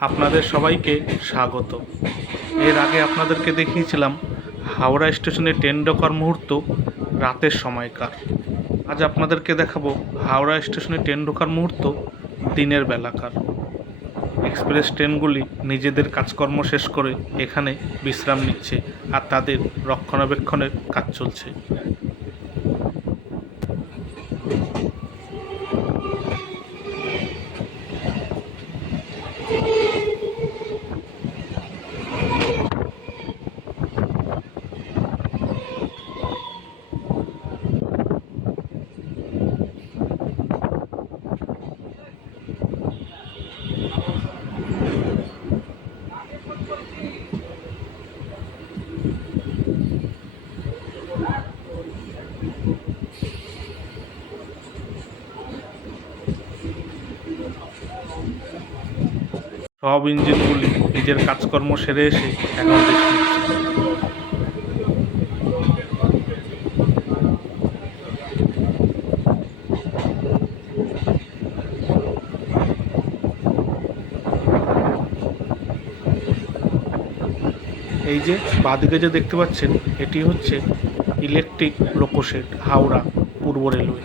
আপনাদের সবাইকে স্বাগত। এর আগে আপনাদেরকে দেখিয়েছিলাম হাওড়া স্টেশনে ট্রেন ঢোকার মুহূর্ত রাতের সময়কার। আজ আপনাদেরকে দেখাবো হাওড়া স্টেশনে ট্রেন ঢোকার মুহূর্ত দিনের বেলাকার। এক্সপ্রেস ট্রেনগুলি নিজেদের কাজকর্ম শেষ করে এখানে বিশ্রাম নিচ্ছে আর তাদের রক্ষণাবেক্ষণের কাজ চলছে। সব ইঞ্জিনগুলি নিজের কাজকর্ম সেরে এসে এই যে বাদিকে যে দেখতে পাচ্ছেন, এটি হচ্ছে ইলেকট্রিক লোকোশেড হাওড়া পূর্ব রেলওয়ে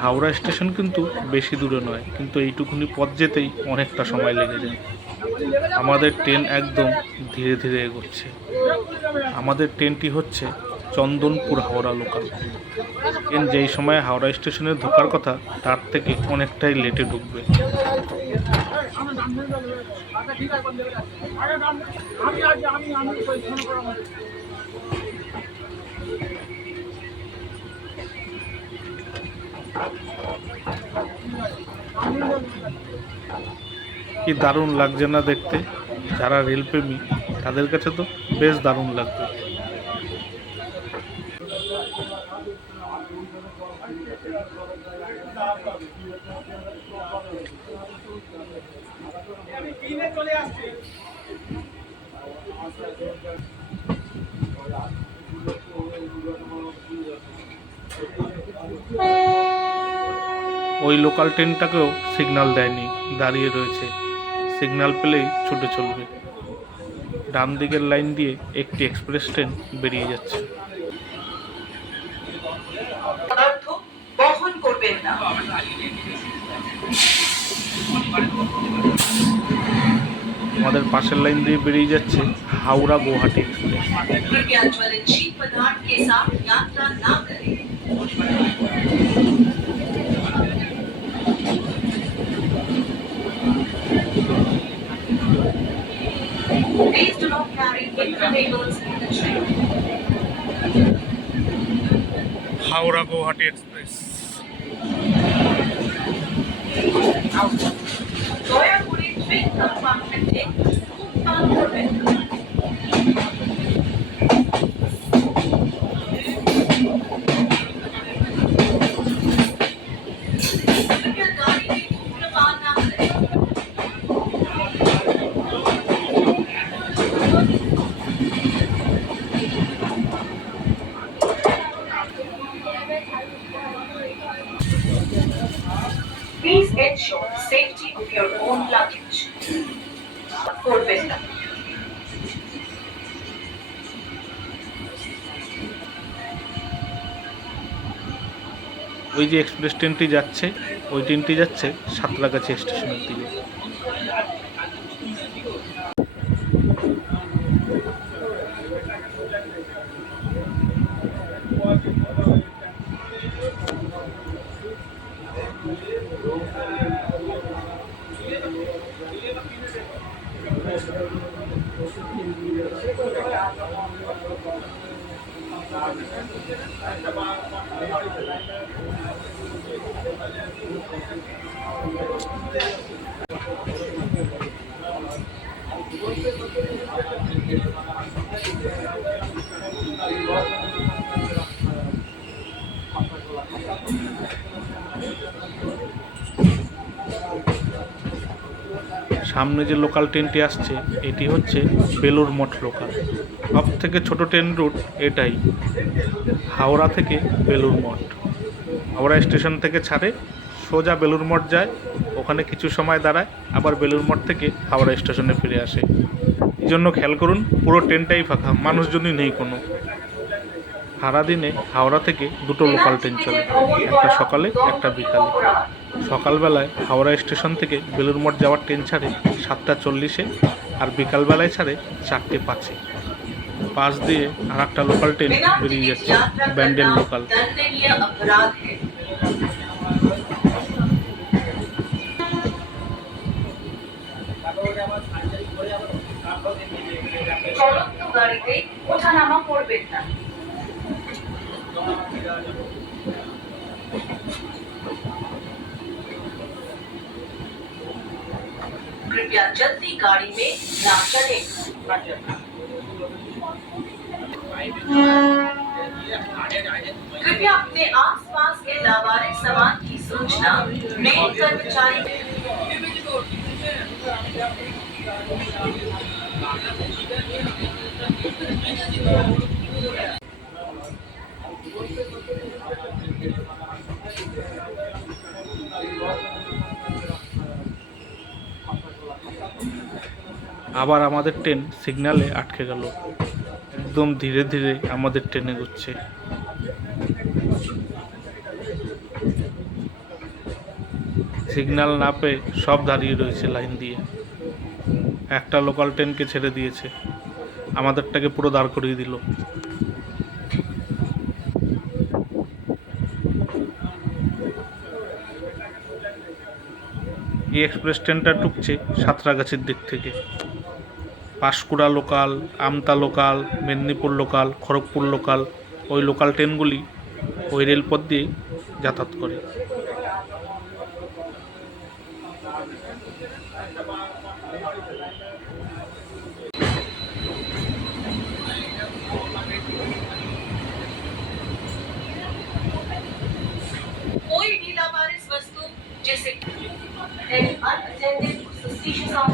হাওড়া স্টেশন কিন্তু বেশি দূরে নয়, কিন্তু এইটুকুনি পথ যেতেই অনেকটা সময় লেগে যায়। আমাদের ট্রেন একদম ধীরে ধীরে এগোচ্ছে। আমাদের ট্রেনটি হচ্ছে চন্দনপুর হাওড়া লোকাল ট্রেন যেই সময় হাওড়া স্টেশনে ঢোকার কথা, তার থেকে অনেকটাই লেটে ঢুকবে। আমি আমি আমি কি দারুণ লাগছে না দেখতে? যারা রেলপ্রেমী, তাদের কাছে তো বেশ দারুণ লাগবে চলে আসছে ওই লোকাল ট্রেনটাকেও সিগন্যাল দেয়নি দাঁড়িয়ে রয়েছে সিগন্যাল পেলেই ছুটে চলবে ডান দিকের লাইন দিয়ে একটি এক্সপ্রেস ট্রেন বেরিয়ে যাচ্ছে পদার্থ বহন করবেন না আমাদের পাশের লাইন দিয়ে বেরিয়ে যাচ্ছে হাওড়া গুয়াহাটি এক্সপ্রেস कृपया ज्वलनशील पदार्थ के साथ यात्रा ना करें Please do not carry inflatables in the train. Howrah Guwahati express দয়া করে ট্রেন কম্পার্টমেন্টে ধূমপান করবেন করবেন না ওই যে এক্সপ্রেস ট্রেনটি যাচ্ছে ওই ট্রেনটি যাচ্ছে সাঁতরাগাছি স্টেশনের দিকে। সামনে যে লোকাল ট্রেনটি আসছে, এটি হচ্ছে বেলুর মঠ লোকাল সব থেকে ছোট ট্রেন রুট এটাই, হাওড়া থেকে বেলুর মঠ। হাওড়া স্টেশন থেকে ছাড়ে সোজা বেলুর মঠ যায়, ওখানে কিছু সময় দাঁড়ায়, আবার বেলুর মঠ থেকে হাওড়া স্টেশনে ফিরে আসে। এই জন্য খেয়াল করুন, পুরো ট্রেনটাই ফাঁকা, মানুষজনই নেই কোনো। সারাদিনে হাওড়া থেকে দুটো লোকাল ট্রেন চলে, একটা সকালে, একটা বিকালে। সকালবেলায় হাওড়া স্টেশন থেকে বেলুর মঠ যাওয়ার ট্রেন ছাড়ে সাতটা চল্লিশে, আর বিকালবেলায় ছাড়ে চারটে পাঁচে। পাশ দিয়ে আর একটা লোকাল ট্রেন বেরিয়ে যাচ্ছে, ব্যান্ডেল লোকাল। दंडनीय अपराध है চলন্ত গাড়িতে ওঠানামা করবেন না कृपया जल्दी गाड़ी में ना चढ़े कृपया अपने आसपास के लावारिस सामान की सूचना रेल कर्मचारी আবার আমাদের ট্রেন সিগন্যালে আটকে গেল। একদম ধীরে ধীরে আমাদের ট্রেনে ঘুরছে। সিগন্যাল না পেয়ে সব দাঁড়িয়ে রয়েছে লাইন দিয়ে। একটা লোকাল ট্রেনকে ছেড়ে দিয়েছে। আমাদেরটাকে পুরো দাঁড় করিয়ে দিল। এই এক্সপ্রেস ট্রেনটা ঢুকছে সাঁতরাগাছির দিক থেকে। Panskura local Amta local Medinipur local Kharagpur local ওই লোকাল ট্রেনগুলি ওই রেলপথ দিয়ে যাতায়াত করে। Thank you so much.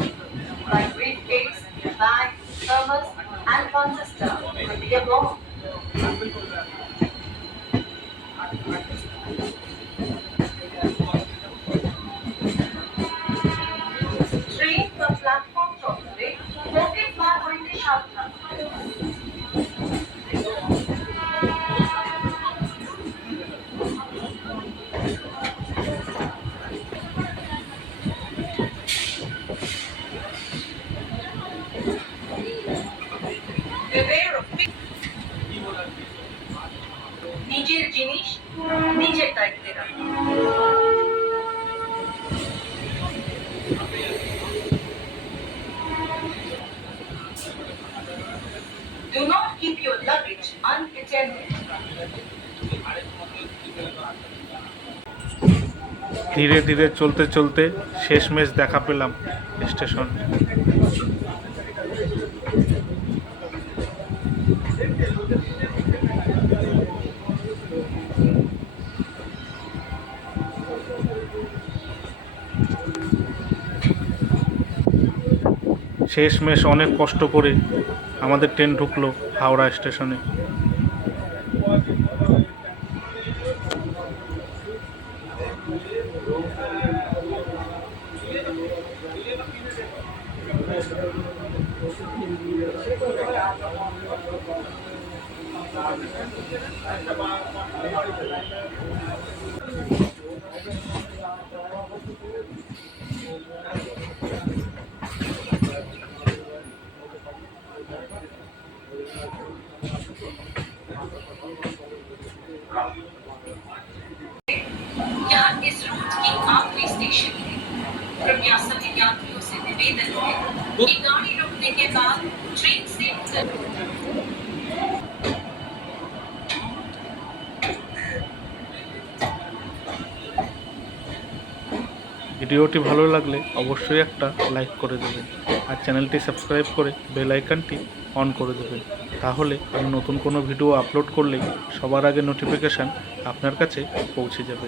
ধীরে ধীরে চলতে চলতে শেষ শেষমেশ দেখা পেলাম স্টেশন। শেষমেশ অনেক কষ্ট করে আমাদের ট্রেন ঢুকলো হাওড়া স্টেশনে। Train station. ভিডিওটি ভালো লাগলে অবশ্যই একটা লাইক করে দেবেন আর চ্যানেলটি সাবস্ক্রাইব করে বেল আইকনটি অন করে দেবেন তাহলে আমি নতুন কোনো ভিডিও আপলোড করলেই সবার আগে নোটিফিকেশান আপনার কাছে পৌঁছে যাবে